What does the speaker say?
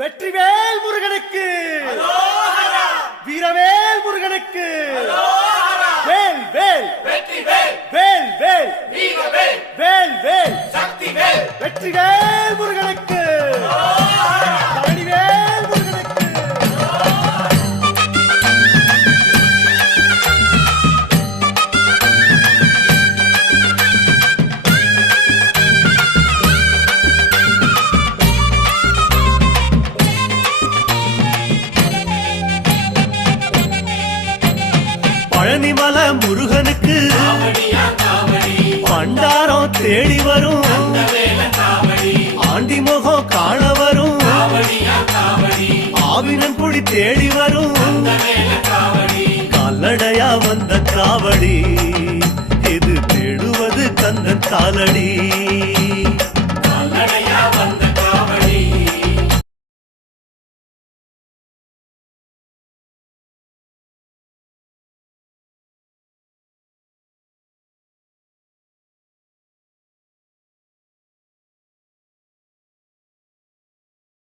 வெற்றிவேல் முருகனுக்கு, வீரவேல் முருகனுக்கு, வேல் வேல் வேல் வேல் வேல் வேல் வெற்றிவேல் முருகனுக்கு, பழனிவேல் முருகனுக்கு. பழனிமல முருகனுக்கு பண்டாரம் தேடி வரும், ஆண்டி முகம் காண வரும், ஆவினன் குடி தேடி வரும், கால்நடையா வந்த காவடி இது தேடுவது கந்தன் காலடி.